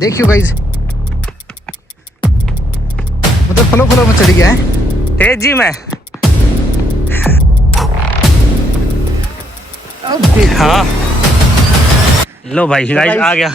देखियो गाइस, मतलब फ्लो में चढ़ गया है तेजी में। हाँ लो भाई, गाइस आ गया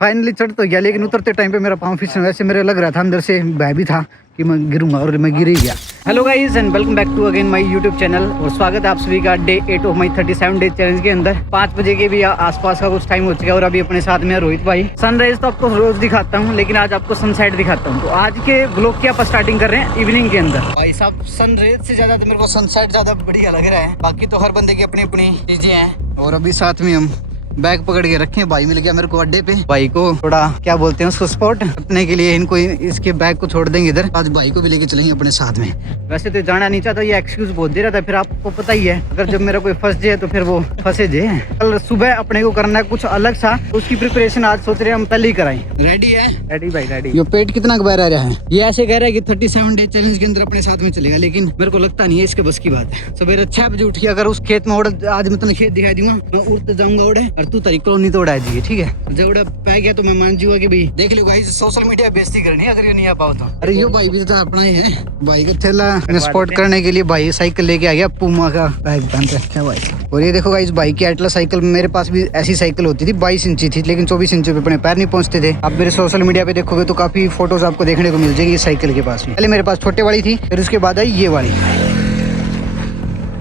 फाइनली। चढ़ तो गया, लेकिन उतरते टाइम पे मेरा पाँव फिसलने, वैसे मेरे लग रहा था अंदर से भय भी था कि मैं गिरूंगा, और मैं गिर ही गया। Hello guys and welcome back to again my YouTube channel, और स्वागत है आप सभी का day 8 of my 37 day challenge के अंदर। 5 बजे के भी आसपास का कुछ टाइम हो चुका है, और अभी अपने साथ में रोहित भाई। सनराइज तो आपको रोज दिखाता हूँ, लेकिन आज आपको सनसेट दिखाता हूँ। तो आज के ब्लॉग की आप स्टार्टिंग कर रहे हैं इवनिंग के अंदर। भाई साहब, सनराइज से ज्यादा तो मेरे को सनसेट ज्यादा बढ़िया लग रहा है। बाकी तो हर बंदे की अपनी अपनी चीजें हैं। और अभी साथ में हम बैग पकड़ के रखे हैं। भाई मिल गया मेरे को अड्डे पे। भाई को थोड़ा क्या बोलते हैं उसको, स्पॉट रखने के लिए इनको इसके बैग को छोड़ देंगे इधर। आज भाई को भी लेके चलेंगे अपने साथ में। वैसे तो जाना नहीं चाहता, ये एक्सक्यूज बहुत दे रहा था। फिर आपको पता ही है, अगर जब मेरा कोई फंस जाए तो फिर वो फंसे जाए। कल सुबह अपने को करना है कुछ अलग सा, उसकी प्रिपरेशन आज सोच रहे हैं हम पहले ही कराएं। रेडी है? रेडी भाई रेडी। ये पेट कितना बाहर आ रहा है। ये ऐसे कह रहा है कि 37 डे चैलेंज के अंदर अपने साथ में चलेगा, लेकिन मेरे को लगता नहीं है इसके बस की बात है। सवेरे 6 बजे उठ के अगर उस खेत में उड़, आज मैं तुम्हें खेत दिखाई दूंगा, मैं उड़ते जाऊंगा उड़े, और तू तारी कॉलोनी तो उड़ा दी, ठीक है। जब उड़ा पै गया तो मैं मान जूंगा कि भाई देख लो गाइस, सोशल मीडिया बेइज्जती करनी है अगर ये नहीं आ पाओ तो। अरे यो भाई भी तो अपना ही है। भाई का थैला स्पॉट करने के लिए भाई साइकिल लेके आ गया, पूमा का बैग पहन के रखा भाई। और ये देखो गाइस, भाई की एटलस साइकिल, मेरे पास भी ऐसी साइकिल होती थी, 22 इंची थी, लेकिन 24 इंची पे अपने पैर नहीं पहुंचते थे। आप मेरे सोशल मीडिया पे देखोगे तो काफी फोटोज आपको देखने को मिल जाएगी इस साइकिल के पास में। पहले मेरे पास छोटे वाली थी, फिर उसके बाद आई ये वाली।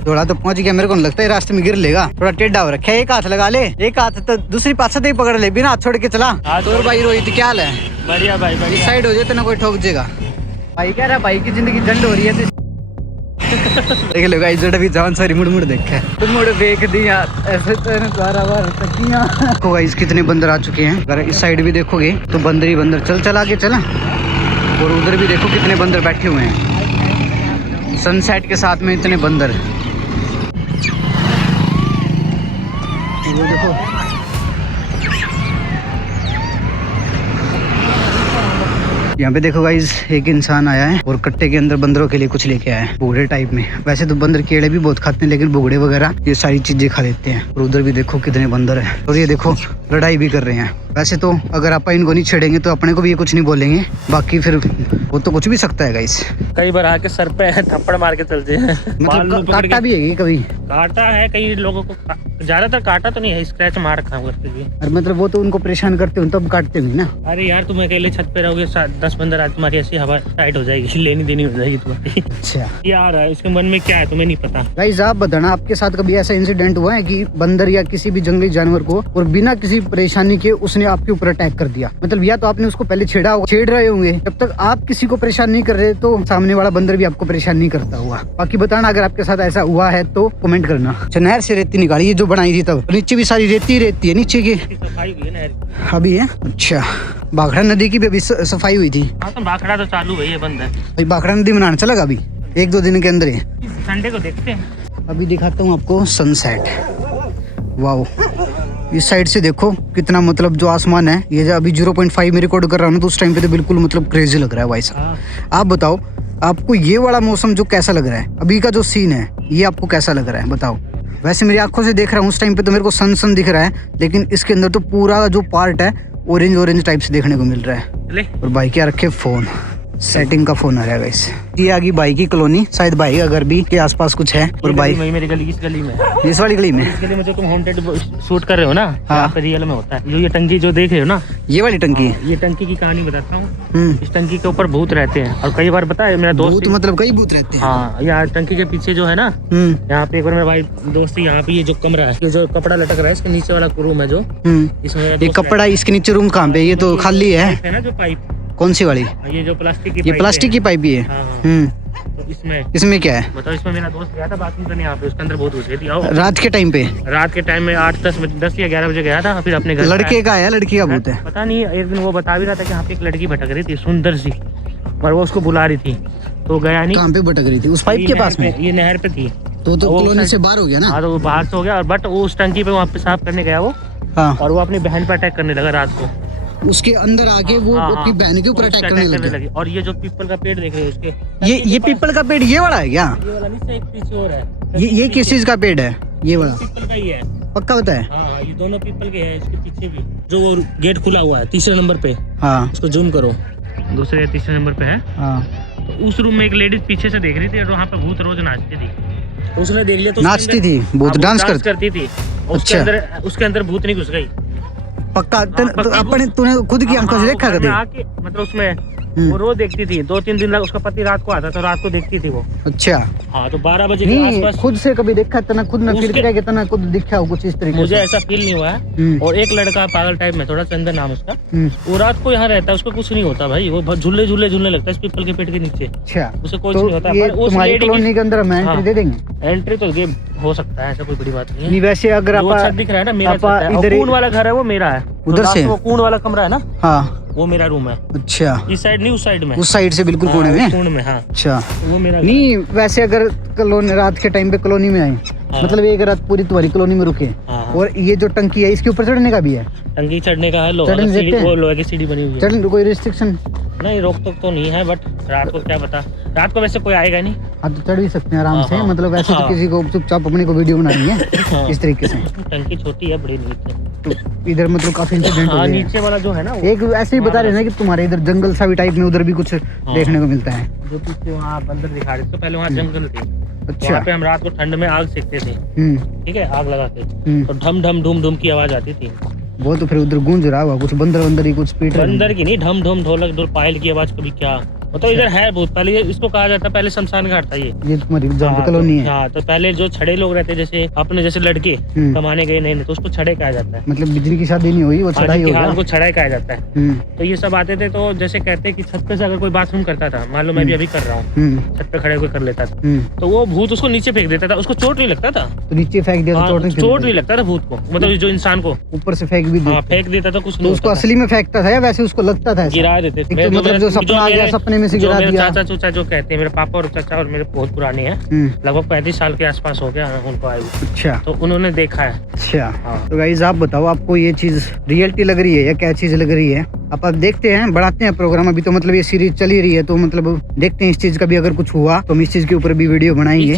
थोड़ा तो पहुंच गया, मेरे को लगता है रास्ते में गिर लेगा। थोड़ा टेढ़ा हो रखा है, एक हाथ लगा ले, एक हाथ तो दूसरी पास से पकड़ ले, बिना हाथ छोड़ के चला। तो भाई रोहित क्या हाल है? बढ़िया भाई बढ़िया। साइड हो जाए तो ना कोई ठोक देगा। भाई कह रहा भाई की जिंदगी झंड हो रही है। देख लो गाइस, जड़ भी जान सारी मुड़ देखा है, तो मुड़ देख दिया ऐसे तो गाइस कितने बंदर आ चुके हैं। अगर इस साइड भी देखोगे तो बंदर ही बंदर। चल आगे चला। और उधर भी देखो कितने बंदर बैठे हुए हैं सनसेट के साथ में, इतने बंदर। वो देखो यहाँ पे देखो गाइस, एक इंसान आया है और कट्टे के अंदर बंदरों के लिए कुछ लेके आया है, भुगड़े टाइप में। वैसे तो बंदर केड़े भी बहुत खाते हैं, लेकिन भुगड़े वगैरह ये सारी चीजें खा लेते हैं। और उधर भी देखो कितने बंदर है, और ये देखो लड़ाई भी कर रहे हैं। वैसे तो अगर आप इनको नहीं छेड़ेंगे तो अपने को भी ये कुछ नहीं बोलेंगे, बाकी फिर वो तो कुछ भी सकता है गाइस। कई बार आके सर पे थप्पड़ मार के चलते हैं। मतलब काटा भी है कभी? काटा है कई लोगों को, ज्यादातर काटा तो नहीं है, स्क्रैच मार रखा हूँ उसके लिए। और मतलब वो तो उनको परेशान करते हो तब काटते नहीं ना। अरे यार तुम अकेले छत पे रहोगे, 10 बंदर आज तुम्हारी ऐसी हवा टाइट हो जाएगी, लेनी देनी हो जाएगी तुम्हारी। अच्छा यार इसके मन में क्या है तुम्हें नहीं पता। गाइस आप बताना, आपके साथ कभी ऐसा इंसिडेंट हुआ है कि बंदर या किसी भी जंगली जानवर को, और बिना किसी परेशानी के उसने आपके ऊपर अटैक कर दिया? मतलब या तो आपने उसको पहले छेड़ रहे होंगे, जब तक आप किसी को परेशान नहीं कर रहे तो सामने वाला बंदर भी आपको परेशान नहीं करता हुआ। बाकी बताना अगर आपके साथ ऐसा हुआ है तो कमेंट करना। नहर से रेती निकाली, ये जो बनाई थी तब, नीचे भी सारी रेती है नीचे की। सफाई हुई है अभी है? अच्छा, भाखड़ा नदी की भी अभी सफाई हुई थी। हाँ तो भाखड़ा तो चालू है, ये बंद है भाई। भाखड़ा नदी में नहाना चलेगा अभी 1-2 दिन के अंदर ही। संडे को देखते हैं। अभी दिखाता हूँ आपको सनसेट। वाओ, इस साइड से देखो कितना, मतलब जो आसमान है, ये जो अभी 0.5 में रिकॉर्ड कर रहा हूँ ना, तो उस टाइम पे तो बिल्कुल मतलब क्रेजी लग रहा है भाई साहब। आप बताओ आपको ये वाला मौसम जो कैसा लग रहा है, अभी का जो सीन है ये आपको कैसा लग रहा है बताओ? वैसे मेरी आंखों से देख रहा हूँ उस टाइम पे तो मेरे को सन दिख रहा है, लेकिन इसके अंदर तो पूरा जो पार्ट है ऑरेंज टाइप से देखने को मिल रहा है। और भाई क्या रखे फोन, सेटिंग का फोन आ रहा है गाइस। ये आ गई भाई की कॉलोनी, शायद भाई का घर भी के आसपास कुछ है। और भाई मेरी गली, इस गली में, इस वाली गली में, इस गली में जो तुम हॉन्टेड शूट कर रहे हो ना, हाँ रियल में होता है। जो ये टंकी जो देख रहे हो ना, ये वाली टंकी है। ये टंकी की कहानी बताता हूँ। इस टंकी के ऊपर भूत रहते हैं, और कई बार पता है मेरा दोस्त, मतलब कई भूत रहते हैं। हाँ, यहाँ टंकी के पीछे जो है ना, यहाँ पे एक बार मेरा भाई दोस्त, यहाँ पे ये जो कमरा है, ये जो कपड़ा लटक रहा है, इसके नीचे वाला रूम है जो, इसमें ये कपड़ा, इसके नीचे रूम कहाँ पे? ये तो खाली है ना, जो पाइप। कौन सी वाली? ये जो प्लास्टिक की, ये प्लास्टिक की पाइप ही है। तो इसमें क्या है बताओ? इसमें मेरा दोस्त गया था बाथरूम करने, यहाँ पे उसके अंदर बहुत घुस गई थी। रात के टाइम पे? रात के टाइम में 8-10 या 11 बजे गया था, फिर अपने घर। लड़के का है, लड़की का भूत है? पता नहीं, एक दिन वो बता भी रहा था कि यहाँ पे एक लड़की भटक रही थी सुंदर सी, और वो उसको बुला रही थी, तो गया नहीं। कहाँ पे भटक रही थी? उस पाइप के पास में? ये नहर पे थी। तो कॉलोनी से बाहर हो गया ना? हाँ, तो वो बाहर से हो गया, बट वो उस टंकी पे वहाँ पे साफ करने गया वो। हाँ। और वो अपनी बहन पे अटैक करने लगा रात को। उसके अंदर आके वो हाँ, अपनी बहन के ऊपर अटैक करने लगे। और ये जो पीपल का पेड़ देख रहे हो उसके, ये पीपल का पेड़ ये वाला है क्या? ये वाला नहीं, एक पीछे और है। ये किस चीज का पेड़ है ये वाला? पीपल का ही है, पक्का बता है? हाँ ये दोनों पीपल के हैं। इसके पीछे भी जो वो गेट खुला हुआ है तीसरे नंबर पे, हाँ उसको जूम करो, दूसरे या तीसरे नंबर पे है। हाँ तो उस रूम में एक लेडीज पीछे से देख रही थी और वहाँ पे भूत रोज नाचती थी, तो उसने देख लिया। तो नाचती थी, भूत डांस करती थी। उसके अंदर भूत नहीं घुस गई। पक्का? अपने तूने खुद की आंखों से देखा कभी? आके मतलब उसमें वो रोज देखती थी, 2-3 दिन लग, उसका पति रात को आता था, रात को देखती थी वो। अच्छा हाँ, तो 12 बजे के नहीं, आसपास खुद से कभी देखा तना खुद में फील किया कि तना खुद दिखा हो कुछ इस तरीके मुझे से? ऐसा फील नहीं हुआ है। और एक लड़का पागल टाइप में, थोड़ा चंदन नाम उसका, वो रात को यहाँ रहता है, उसको कुछ नहीं होता भाई, वो झूले लगता है इस पीपल के पेड़ के नीचे। अच्छा, उसे कुछ तो नहीं होता। ये तुम्हारी कॉलोनी के अंदर हम एंट्री दे देंगे? एंट्री तो ये हो सकता है, ऐसा कोई बड़ी बात नहीं है। नहीं वैसे अगर आप दिख रहा है ना मेरा, इधर कून वाला घर है वो मेरा है, उधर से वो कून वाला कमरा है ना, हाँ वो मेरा रूम है। अच्छा, इस साइड नहीं, उस साइड में, उस साइड से बिल्कुल कोने में? कोने में, हाँ। अच्छा, वो मेरा नहीं वैसे अगर कॉलोनी रात के टाइम पे कॉलोनी में आए, मतलब एक रात पूरी तुम्हारी कॉलोनी में रुके, और ये जो टंकी है इसके ऊपर चढ़ने का भी है? टंकी चढ़ने का है, लोहे की सीढ़ी बनी हुई है। चढ़ने कोई रिस्ट्रिक्शन नहीं, रोक टोक तो नहीं है, बट रात को क्या पता, रात को वैसे कोई आएगा नहीं। हाँ तो चढ़ भी सकते हैं आराम से, मतलब वैसे तो किसी को चुपचाप अपने को वीडियो बनानी है इस तरीके से। टंकी छोटी है, बड़ी नहीं है। तो इधर मतलब काफी इंसिडेंट हो गए। नीचे वाला जो है ना, एक ऐसे ही बता रहे हैं कि तुम्हारे इधर जंगल सा भी टाइप में उधर भी कुछ देखने को मिलता है। जो पीछे वहाँ बंदर दिखा रहे थे, तो पहले वहाँ जंगल थे। अच्छा, वहाँ पे हम रात को ठंड में आग सेकते थे, ठीक है, आग लगा के, तो ढम ढम ढूम ढूम की आवाज आती थी। वो तो फिर उधर गूंज रहा हुआ कुछ बंदर ही कुछ पीट रहे। बंदर की नहीं, ढम ढम ढोलक ढोल पायल की आवाज, कभी क्या, तो इधर है बहुत। पहले इसको कहा जाता है, पहले शमशान घाट था ये तुम्हारी कॉलोनी है। हाँ, तो पहले जो छड़े लोग रहते, जैसे अपने जैसे लड़के कमाने गए नहीं, तो उसको छड़े कहा जाता है। मतलब बिजली की शादी नहीं हुई, वो छड़ाई हो गया, उनको छड़ाई कहा जाता है। तो ये सब आते थे, तो जैसे कहते हैं कि छत पे से अगर कोई बाथरूम करता था, मान लो मैं भी अभी कर रहा हूँ, छत पे खड़े होकर कर लेता था, तो वो भूत उसको नीचे फेंक देता था, उसको चोट नहीं लगता था। तो नीचे फेंक दिया तो चोट नहीं लगता था भूत को, मतलब जो इंसान को ऊपर से फेंक भी फेंक देता था, कुछ तो उसको असली में फेंकता था या वैसे उसको लगता था? गिरा देते थे, मतलब जो सपना आ गया सपने में से गिरा दिया। चाचा चूचा जो कहते हैं, मेरे पापा और चाचा और मेरे बहुत पुराने हैं, लगभग 35 साल के आसपास हो गया उनको आए। अच्छा, तो उन्होंने देखा है। अच्छा, तो गाइस आप बताओ, आपको ये चीज रियलिटी लग रही है या क्या चीज लग रही है? आप देखते हैं, बढ़ाते हैं प्रोग्राम। अभी तो मतलब ये सीरीज चल ही रही है, तो मतलब देखते हैं इस चीज का भी अगर कुछ हुआ तो हम इस चीज के ऊपर भी वीडियो बनाएंगे।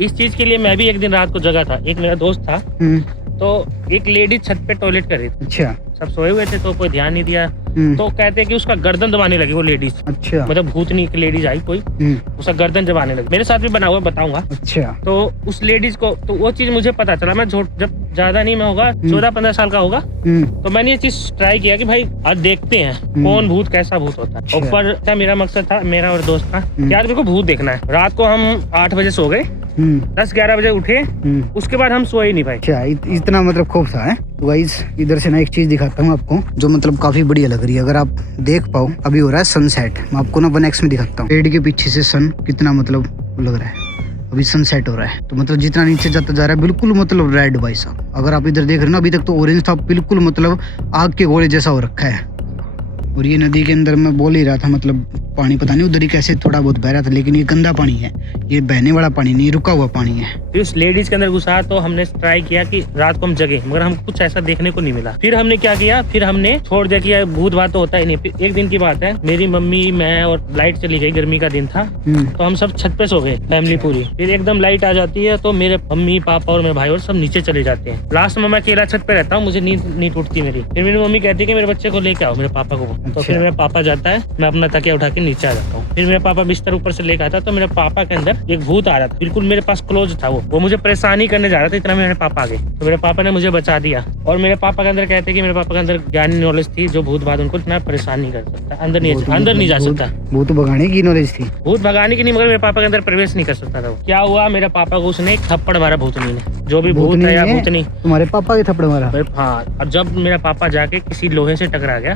इस चीज के लिए मैं भी एक दिन रात को जगा था, एक मेरा दोस्त था, तो एक लेडी छत पे टॉयलेट कर रही थी। अच्छा, सब सोए हुए थे, तो कोई ध्यान नहीं दिया, तो कहते हैं कि उसका गर्दन दबाने लगी वो लेडीज। अच्छा, मतलब भूतनी एक लेडीज आई कोई, उसका गर्दन दबाने लगी। मेरे साथ भी बना हुआ, बताऊंगा। अच्छा, तो उस लेडीज को, तो वो चीज मुझे पता चला, मैं जब ज्यादा नहीं मैं होगा 14-15 साल का होगा, तो मैंने ये चीज ट्राई किया कि भाई आज देखते हैं कौन भूत, कैसा भूत होता है। ऊपर मेरा मकसद था, मेरा और दोस्त का, यार मेरे को भूत देखना है। रात को हम 8 बजे सो गए, 10-11 बजे उठे, उसके बाद हम सोए नहीं भाई। क्या इतना मतलब खूब था है? तो गाइस इधर से ना एक चीज दिखाता हूँ आपको, जो मतलब काफी बढ़िया लग रही है, अगर आप देख पाओ। अभी हो रहा है सनसेट, मैं आपको ना 1x में दिखाता हूँ। पेड़ के पीछे से सन कितना मतलब लग रहा है, अभी सनसेट हो रहा है। तो मतलब जितना नीचे जाता जा रहा है बिल्कुल मतलब रेड भाई साहब। अगर आप इधर देख रहे हो ना, अभी तक तो ऑरेंज था, बिल्कुल मतलब आग के गोले जैसा हो रखा है। और ये नदी के अंदर मैं बोल ही रहा था, मतलब पानी पता नहीं उधर ही कैसे थोड़ा बहुत बह रहा था, लेकिन ये गंदा पानी है, ये बहने वाला पानी नहीं, रुका हुआ पानी है। फिर उस लेडीज के अंदर घुसा, तो हमने ट्राई किया कि रात को हम जगे, मगर हम कुछ ऐसा देखने को नहीं मिला। फिर हमने क्या किया, फिर हमने छोड़ दिया कि भूत भात तो होता ही नहीं। फिर एक दिन की बात है, मेरी मम्मी, मैं और लाइट चली गई, गर्मी का दिन था, तो हम सब छत पे सो गए फैमिली पूरी। फिर एकदम लाइट आ जाती है, तो मेरे मम्मी पापा और मेरे भाई और सब नीचे चले जाते हैं। लास्ट में मैं अकेला छत पे रहता हूँ, मुझे नींद नहीं टूटती मेरी। फिर मेरी मम्मी कहती है कि मेरे बच्चे को लेके आओ, मेरे पापा को। तो फिर मेरा पापा जाता है, मैं अपना तकिया उठा के नीचे आ जाता हूँ। फिर मेरे पापा बिस्तर ऊपर से लेकर आता, तो मेरे पापा के अंदर एक भूत आ रहा था, बिल्कुल मेरे पास क्लोज था। वो मुझे परेशानी करने जा रहा था, इतना मेरे पापा आ गए, तो मेरे पापा ने मुझे बचा दिया। और मेरे पापा के अंदर कहते हैं कि मेरे पापा के अंदर ज्ञानी नॉलेज थी, जो भूत भात उनको इतना परेशान नहीं कर सकता, अंदर नहीं जा सकता। भूत भगाने की नॉलेज थी, भूत भगाने की नहीं, मगर मेरे पापा के अंदर प्रवेश नहीं कर सकता था। क्या हुआ, मेरे पापा को उसने एक थप्पड़ मारा भूतनी ने, जो भी भूत है या भूतनी। तुम्हारे पापा के थप्पड़ मारा? हाँ, और जब मेरा पापा जाके किसी लोहे से टकरा गया,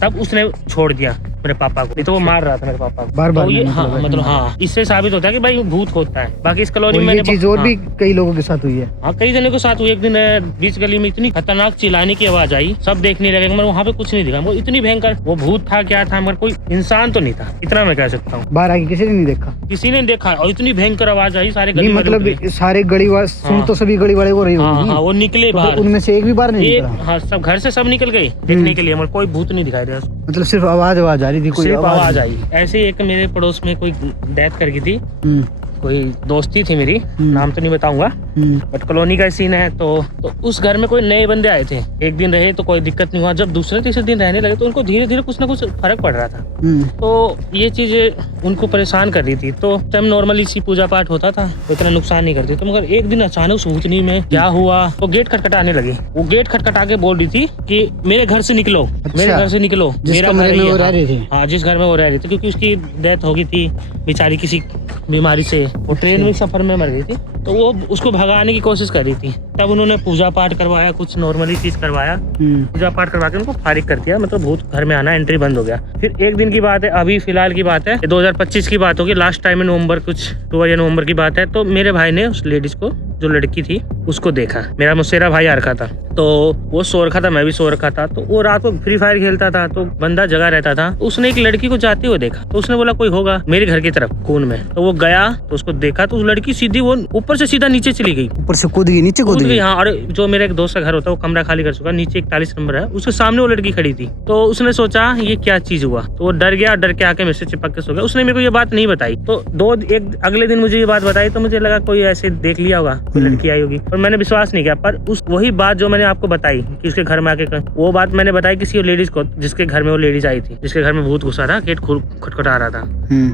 तब उसने छोड़ दिया। मेरे पापा को, नहीं तो वो मार रहा था मेरे पापा को। बार-बार तो ये नहीं, हाँ मतलब मतलब हाँ, इससे साबित होता है कि भाई भूत होता है। बाकी इस कॉलोनी में ये चीज और भी कई लोगों के साथ हुई है। हाँ कई जनों के साथ हुई। एक दिन बीच गली में इतनी खतरनाक चिल्लाने की आवाज आई, सब देखने लगे मगर वहाँ पे कुछ नहीं दिखा। वो इतनी भयंकर, वो भूत था क्या था मगर कोई इंसान तो नहीं था, इतना मैं कह सकता हूँ। बाहर आके किसी ने नहीं देखा, किसी ने देखा और इतनी भयंकर आवाज आई, सारे गली नहीं वाले मतलब उठ गए। सारे गली वाले सुन हाँ। तो सभी गली वाले को रही हाँ होगी। हाँ वो निकले तो बाहर, उनमें से एक भी बाहर नहीं एक निकला। हाँ सब घर से सब निकल गए देखने के लिए मगर कोई भूत नहीं दिखाई दिया। मतलब सिर्फ आवाज आ रही थी, कोई सिर्फ आवाज आई। ऐसे ही एक मेरे पड़ोस में कोई डेथ कर गई थी, हम्म, कोई दोस्ती थी मेरी, नाम तो नहीं बताऊंगा, बट कॉलोनी का सीन है। तो उस घर में कोई नए बंदे आए थे, एक दिन रहे तो कोई दिक्कत नहीं हुआ। जब दूसरे तीसरे दिन रहने लगे तो उनको धीरे धीरे कुछ ना कुछ फर्क पड़ रहा था। तो ये चीजें उनको परेशान कर रही थी। तो जब नॉर्मली सी पूजा पाठ होता था तो इतना नुकसान नहीं करती। तो मगर एक दिन अचानक उस भूतनी में क्या हुआ, तो गेट खटखटाने लगी। वो गेट खटखटा के बोल रही थी कि मेरे घर से निकलो, मेरे घर से निकलो, मेरा घर में वो रह है। रहे थे। हाँ जिस घर में वो रह रही थी, क्योंकि उसकी डेथ हो गई थी बेचारी किसी बीमारी से, वो ट्रेन में सफर में मर गई थी। तो वो उसको भगाने की कोशिश कर रही थी। तब उन्होंने पूजा पाठ करवाया, कुछ नॉर्मली चीज करवाया, पूजा पाठ करवा के उनको फारिग कर दिया, मतलब भूत घर में आना एंट्री बंद हो गया। फिर एक दिन की बात है, अभी फिलहाल की बात है, 2025 की बात होगी, लास्ट टाइम में नवंबर, कुछ 2 या नवंबर की बात है। तो मेरे भाई ने उस लेडीज को, जो लड़की थी, उसको देखा। मेरा मुसेरा भाई आ रखा था, तो वो सो रखा था, मैं भी सो रखा था। तो वो रात को फ्री फायर खेलता था, तो बंदा जगा रहता था। तो उसने एक लड़की को जाते हुए देखा, तो उसने बोला कोई होगा मेरे घर की तरफ खून में। तो वो गया तो उसको देखा, तो उस लड़की सीधी वो ऊपर से सीधा नीचे चली गई, ऊपर से कूद गई, नीचे कूद गई। हाँ। और जो मेरा एक दोस्त का घर होता है वो कमरा खाली कर चुका, नीचे 41 नंबर है, उसके सामने वो लड़की खड़ी थी। तो उसने सोचा ये क्या चीज हुआ, तो वो डर गया, डर के आके मेरे से चिपक के सो गया। उसने मेरे को ये बात नहीं बताई। तो अगले दिन मुझे ये बात बताई, तो मुझे लगा कोई ऐसे देख लिया होगा, कोई लड़की आई होगी, और मैंने विश्वास नहीं किया। पर उस वही बात जो मैंने आपको बताई कि उसके घर में आके वो बात मैंने बताई किसी लेडीज को, जिसके घर में वो लेडीज आई थी, जिसके घर में भूत घुसा था, गेट खटखटा रहा था।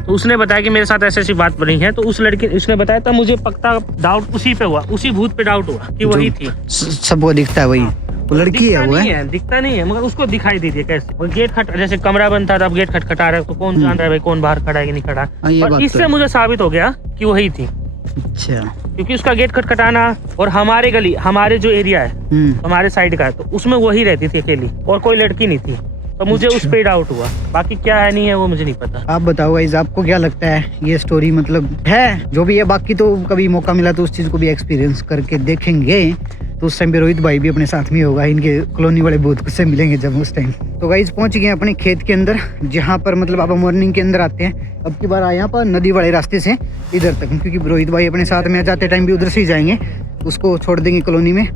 तो उसने बताया कि मेरे साथ ऐसी ऐसी बात बनी है। तो उस लड़की उसने बताया, तब मुझे पक्का डाउट उसी पे हुआ, उसी भूत पे डाउट हुआ कि वही थी। सबको दिखता है वही, वो लड़की है, वो है। दिखता नहीं है मगर उसको दिखाई देती है कैसे। और गेट जैसे कमरा बंद था, तब गेट खटखटा रहा है, तो कौन जान रहा है भाई कौन बाहर खड़ा है कि नहीं खड़ा। और इससे मुझे साबित हो गया कि वही थी। अच्छा, क्योंकि उसका गेट खटखटाना, और हमारे गली, हमारे जो एरिया है हमारे साइड का है, तो उसमें वही रहती थी अकेली, और कोई लड़की नहीं थी। तो मुझे उस पे डाउट हुआ, बाकी क्या है नहीं है वो मुझे नहीं पता। आप बताओ गाइस, आपको क्या लगता है ये स्टोरी मतलब है जो भी है? बाकी तो कभी मौका मिला तो उस चीज को भी एक्सपीरियंस करके देखेंगे। तो उस टाइम पे रोहित भाई भी अपने साथ में होगा, इनके कॉलोनी वाले भूत से मिलेंगे जब उस टाइम। तो गाइस पहुंच गए अपने खेत के अंदर, जहाँ पर मतलब आप मॉर्निंग के अंदर आते हैं। अब की बार आए यहाँ पर नदी वाले रास्ते से इधर तक, क्योंकि रोहित भाई अपने साथ में जाते टाइम भी उधर से ही जाएंगे, उसको छोड़ देंगे कॉलोनी में।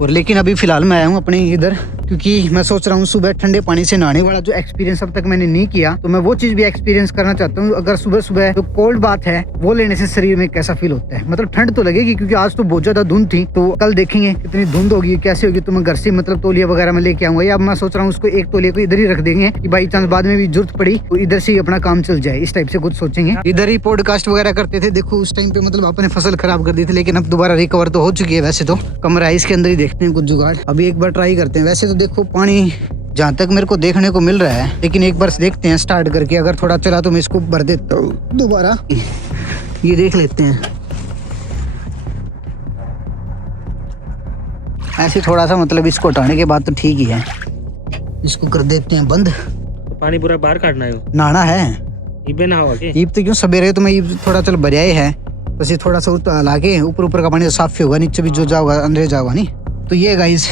और लेकिन अभी फिलहाल मैं आया हूँ अपने इधर, क्योंकि मैं सोच रहा हूँ सुबह ठंडे पानी से नहाने वाला जो एक्सपीरियंस अब तक मैंने नहीं किया, तो मैं वो चीज भी एक्सपीरियंस करना चाहता हूँ। अगर सुबह सुबह जो कोल्ड बात है वो लेने से शरीर में कैसा फील होता है। मतलब ठंड तो लगेगी, क्योंकि आज तो बहुत ज्यादा धुंध थी, तो कल देखेंगे कितनी धुंध होगी, कैसे होगी। तो मैं घर से मतलब तौलिया वगैरह में लेके आऊंगा, या मैं सोच रहा हूँ उसको एक तौलिया को इधर ही रख देंगे कि बाई चांस बाद में भी जरूरत पड़ी तो इधर से ही अपना काम चल जाए, इस टाइप से कुछ सोचेंगे। इधर ही पॉडकास्ट वगैरह करते थे। देखो उस टाइम पे मतलब अपने फसल खराब कर दी थी, लेकिन अब दोबारा रिकवर तो हो चुकी है। वैसे तो कमरा इसके अंदर ही देखते हैं कुछ जुगाड़, अभी एक बार ट्राई करते हैं। वैसे तो देखो पानी जहाँ तक मेरे को देखने को मिल रहा है, लेकिन एक बार देखते हैं स्टार्ट करके, अगर थोड़ा चला तो मैं इसको भर देता हूँ दोबारा। ये देख लेते हैं, ऐसे थोड़ा सा मतलब इसको हटाने के बाद तो ठीक ही है। इसको कर देते हैं बंद। तो पानी पूरा बाहर काटना है, नहाना है। इबे ना होगा ईब तो क्यों सवेरे तो मैं ईब थोड़ा चल भरिया ही है, बस ये थोड़ा सा लाके ऊपर का पानी साफ ही होगा, नीचे भी जो जाओगा अंदर जाओगा नहीं। तो ये गाइस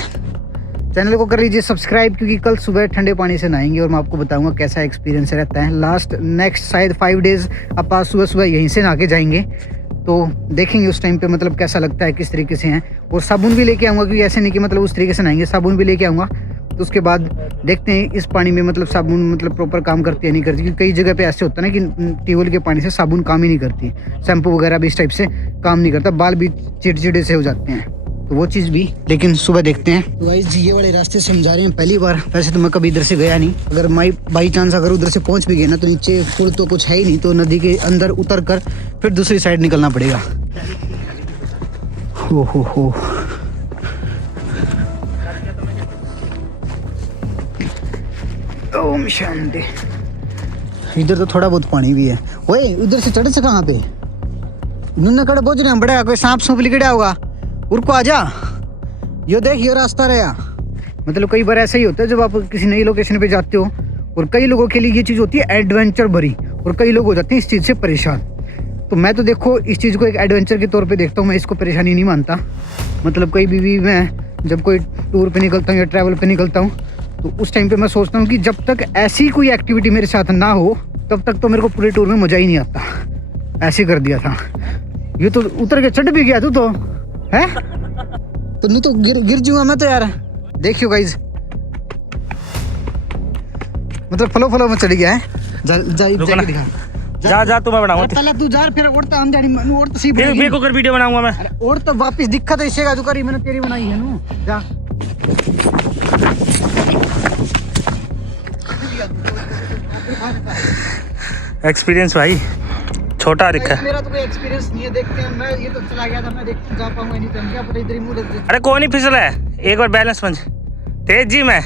चैनल को कर लीजिए सब्सक्राइब, क्योंकि कल सुबह ठंडे पानी से नहाएंगे और मैं आपको बताऊंगा कैसा एक्सपीरियंस रहता है। नेक्स्ट शायद 5 डेज आप सुबह सुबह यहीं से नहा के जाएंगे, तो देखेंगे उस टाइम पे मतलब कैसा लगता है, किस तरीके से हैं। और साबुन भी लेके आऊँगा, क्योंकि ऐसे नहीं कि मतलब उस तरीके से नहाएंगे, साबुन भी लेके आऊँगा। तो उसके बाद देखते हैं इस पानी में मतलब साबुन मतलब प्रॉपर काम करती है नहीं करती, क्योंकि कई जगह पे ऐसे होता है ना कि ट्यूबवेल के पानी से साबुन काम ही नहीं करती, शैम्पू वगैरह भी इस टाइप से काम नहीं करता, बाल भी चिड़चिड़े से हो जाते हैं, तो वो चीज़ भी। लेकिन सुबह देखते हैं। तो गाइस ये वाले रास्ते से हम जा रहे हैं पहली बार। वैसे तो मैं कभी इधर से गया नहीं, अगर बाई चांस अगर उधर से पहुंच भी गए ना, तो नीचे पुल तो कुछ है ही नहीं, तो नदी के अंदर उतर कर फिर दूसरी साइड निकलना पड़ेगा। हो ओम शांति। इधर तो थोड़ा बहुत पानी भी है। ओए उधर से चढ़े से कहाँ पे नुन्ना कड़े पहुंच रहे हैं, बड़ा कोई सांप सूप लिखड़ा होगा, उनको आ जा। यो देख ये रास्ता रहा। मतलब कई बार ऐसा ही होता है जब आप किसी नई लोकेशन पे जाते हो और कई लोगों के लिए ये चीज़ होती है एडवेंचर भरी, और कई लोग हो जाते हैं इस चीज़ से परेशान। तो मैं तो देखो इस चीज़ को एक एडवेंचर के तौर पे देखता हूँ, मैं इसको परेशानी नहीं मानता। मतलब कहीं भी मैं जब कोई टूर पे निकलता हूँ या ट्रैवल पे निकलता हूँ तो उस टाइम पे मैं सोचता हूँ कि जब तक ऐसी कोई एक्टिविटी मेरे साथ ना हो तब तक तो मेरे को पूरे टूर में मज़ा ही नहीं आता। ऐसे कर दिया था, ये तो उतर के चढ़ भी गया तू तो है, तो नहीं तो गिर जाऊंगा मैं तो यार। देखियो गाइज, मतलब फ्लो में चढ़ गया है। जाके दिखा, जा तुम्हें बनाऊंगा, तला तू जा, फिर और तो हम जानी और तो सी फिर को कर वीडियो बनाऊंगा मैं। अरे और तो वापस दिक्कत ऐसे जो करी मैंने तेरी बनाई है नु। जा एक्सपीरियंस भाई छोटा दिखा है। मेरा तो कोई एक्सपीरियंस नहीं है, देखते हैं। मैं ये तो चला गया था, मैं देखते जा पाऊंगा नहीं, तो क्या पता इधर ही मुंह लग जाए। अरे कोई नहीं फिसला है, एक बार बैलेंस बन तेज जी मैं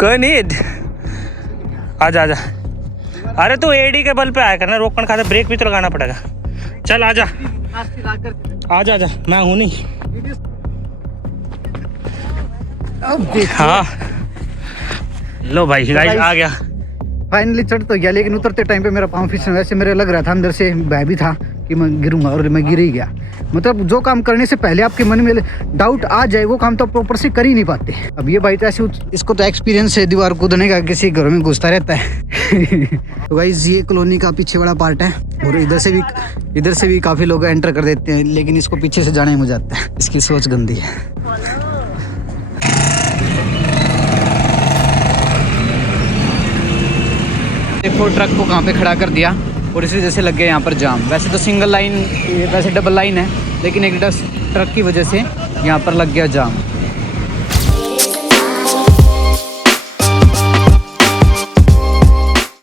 कोई नहीं, आजा आजा। अरे तू एडी के बल पे आया करना, रोकन खाते ब्रेक भी तो लगाना पड़ेगा। चल आजा आजा आजा, मैं हूं नहीं। हाँ लो भाई गाइस आ गया, फाइनली चढ़ तो गया, लेकिन उतरते टाइम पे मेरा पाँव फिसलने, वैसे मेरे लग रहा था अंदर से भय भी था कि मैं गिरूंगा, और मैं गिर ही गया। मतलब जो काम करने से पहले आपके मन में डाउट आ जाए वो काम तो प्रॉपर से कर ही नहीं पाते। अब ये भाई तो ऐसे, इसको तो एक्सपीरियंस है दीवार कूदने का, किसी घर में घुसता रहता है। तो गाइस ये कॉलोनी का पीछे वाला पार्ट है, और इधर से भी काफ़ी लोग एंटर कर देते हैं, लेकिन इसको पीछे से जाने में मजा आता है। इसकी सोच गंदी है। देखो ट्रक को कहाँ पे खड़ा कर दिया, और इसी वजह से लग गया यहाँ पर जाम। वैसे तो सिंगल लाइन, वैसे डबल लाइन है, लेकिन एक ट्रक की वजह से यहाँ पर लग गया जाम।